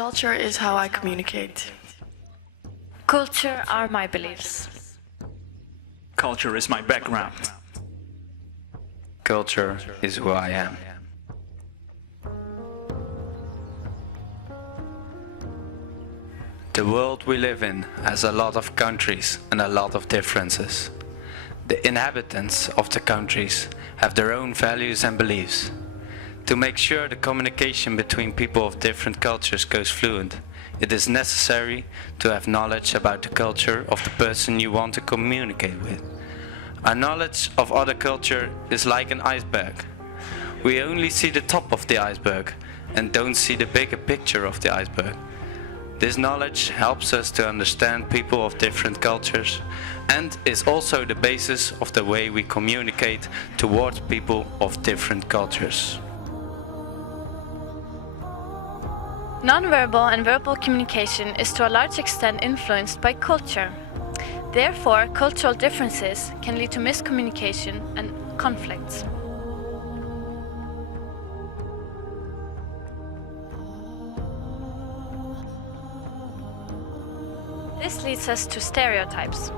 Culture is how I communicate. Culture are my beliefs. Culture is my background. Culture is who I am. The world we live in has a lot of countries and a lot of differences. The inhabitants of the countries have their own values and beliefs. To make sure the communication between people of different cultures goes fluent, it is necessary to have knowledge about the culture of the person you want to communicate with. Our knowledge of other culture is like an iceberg. We only see the top of the iceberg and don't see the bigger picture of the iceberg. This knowledge helps us to understand people of different cultures and is also the basis of the way we communicate towards people of different cultures. Non-verbal and verbal communication is to a large extent influenced by culture. Therefore, cultural differences can lead to miscommunication and conflicts. This leads us to stereotypes.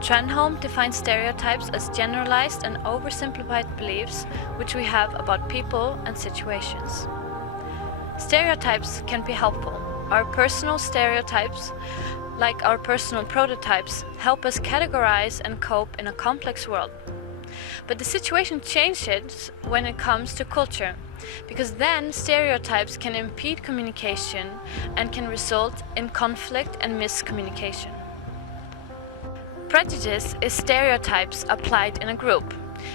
Trenholm defines stereotypes as generalized and oversimplified beliefs which we have about people and situations. Stereotypes can be helpful. Our personal stereotypes, like our personal prototypes, help us categorize and cope in a complex world. But the situation changes when it comes to culture, because then stereotypes can impede communication and can result in conflict and miscommunication. Prejudice is stereotypes applied in a group,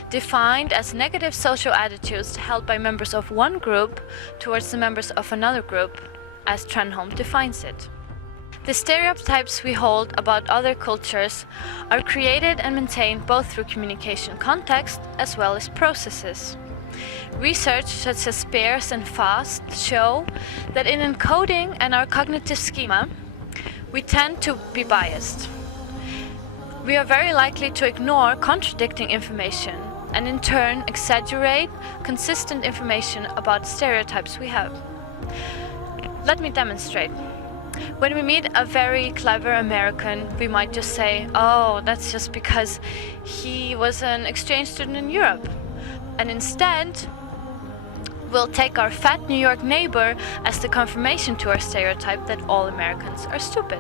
defined as negative social attitudes held by members of one group towards the members of another group, as Trenholm defines it. The stereotypes we hold about other cultures are created and maintained both through communication context as well as processes. Research such as Spears and Fast show that in encoding and our cognitive schema, we tend to be biased. We are very likely to ignore contradicting information and in turn exaggerate consistent information about stereotypes we have. Let me demonstrate. When we meet a very clever American, we might just say, "Oh, that's just because he was an exchange student in Europe." And instead, we'll take our fat New York neighbor as the confirmation to our stereotype that all Americans are stupid.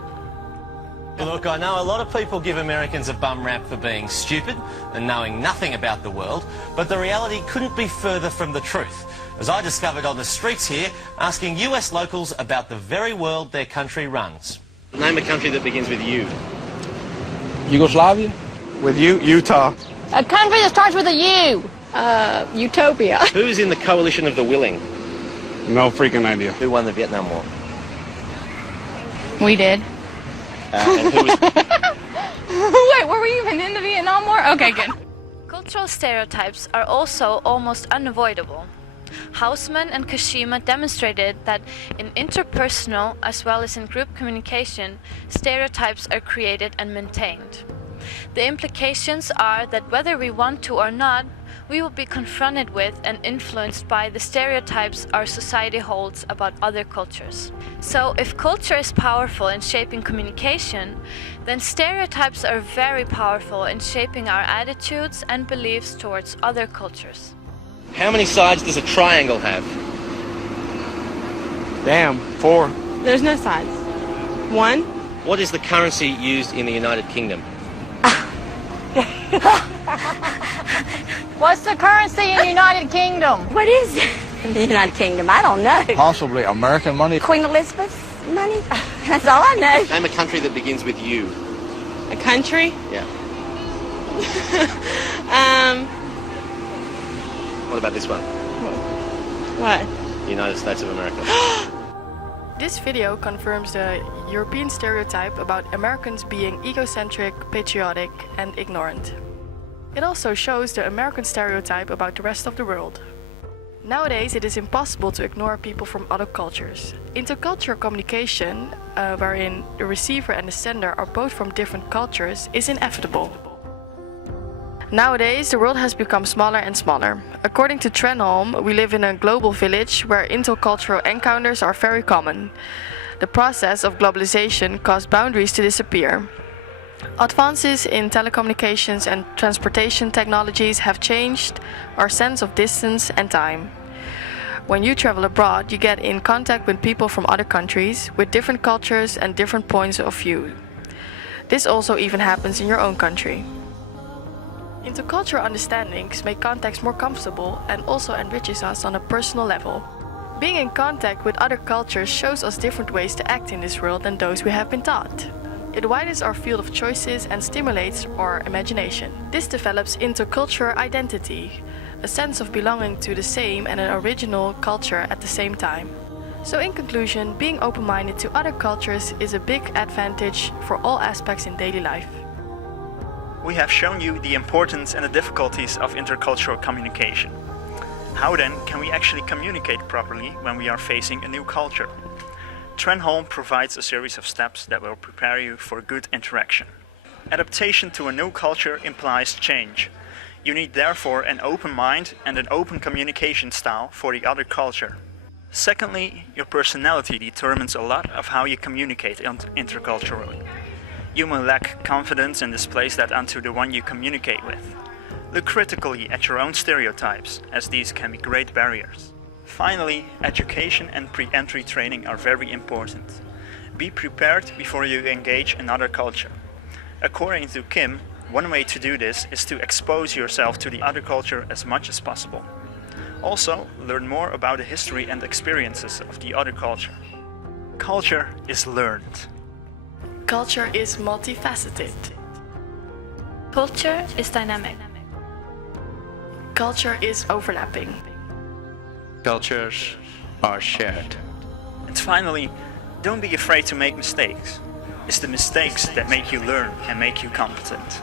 Look, I know a lot of people give Americans a bum rap for being stupid and knowing nothing about the world, but the reality couldn't be further from the truth, as I discovered on the streets here, asking US locals about the very world their country runs. Name a country that begins with U. Yugoslavia? With you, Utah. A country that starts with a U. Utopia. Who is in the coalition of the willing? No freaking idea. Who won the Vietnam War? We did. And who was... Wait, were we even in the Vietnam War? Okay, good. Cultural stereotypes are also almost unavoidable. Hausman and Kashima demonstrated that in interpersonal as well as in group communication, stereotypes are created and maintained. The implications are that whether we want to or not, we will be confronted with and influenced by the stereotypes our society holds about other cultures. So if culture is powerful in shaping communication, then stereotypes are very powerful in shaping our attitudes and beliefs towards other cultures. How many sides does a triangle have? Damn, 4. There's no sides. 1. What is the currency used in the United Kingdom? What's the currency in the United Kingdom? What is it in the United Kingdom? I don't know. Possibly American money. Queen Elizabeth's money? That's all I know. Name a country that begins with U. A country? Yeah. What about this one? What? The United States of America. This video confirms the European stereotype about Americans being egocentric, patriotic, and ignorant. It also shows the American stereotype about the rest of the world. Nowadays, it is impossible to ignore people from other cultures. Intercultural communication, wherein the receiver and the sender are both from different cultures, is inevitable. Nowadays, the world has become smaller and smaller. According to Trenholm, we live in a global village where intercultural encounters are very common. The process of globalization caused boundaries to disappear. Advances in telecommunications and transportation technologies have changed our sense of distance and time. When you travel abroad, you get in contact with people from other countries, with different cultures and different points of view. This also even happens in your own country. Intercultural understandings make contacts more comfortable and also enriches us on a personal level. Being in contact with other cultures shows us different ways to act in this world than those we have been taught. It widens our field of choices and stimulates our imagination. This develops intercultural identity, a sense of belonging to the same and an original culture at the same time. So in conclusion, being open-minded to other cultures is a big advantage for all aspects in daily life. We have shown you the importance and the difficulties of intercultural communication. How then can we actually communicate properly when we are facing a new culture? Trenholm provides a series of steps that will prepare you for good interaction. Adaptation to a new culture implies change. You need therefore an open mind and an open communication style for the other culture. Secondly, your personality determines a lot of how you communicate interculturally. You may lack confidence and displace that onto the one you communicate with. Look critically at your own stereotypes, as these can be great barriers. Finally, education and pre-entry training are very important. Be prepared before you engage another culture. According to Kim, one way to do this is to expose yourself to the other culture as much as possible. Also, learn more about the history and experiences of the other culture. Culture is learned. Culture is multifaceted. Culture is dynamic. Culture is overlapping. Cultures are shared. And finally, don't be afraid to make mistakes. It's the mistakes that make you learn and make you competent.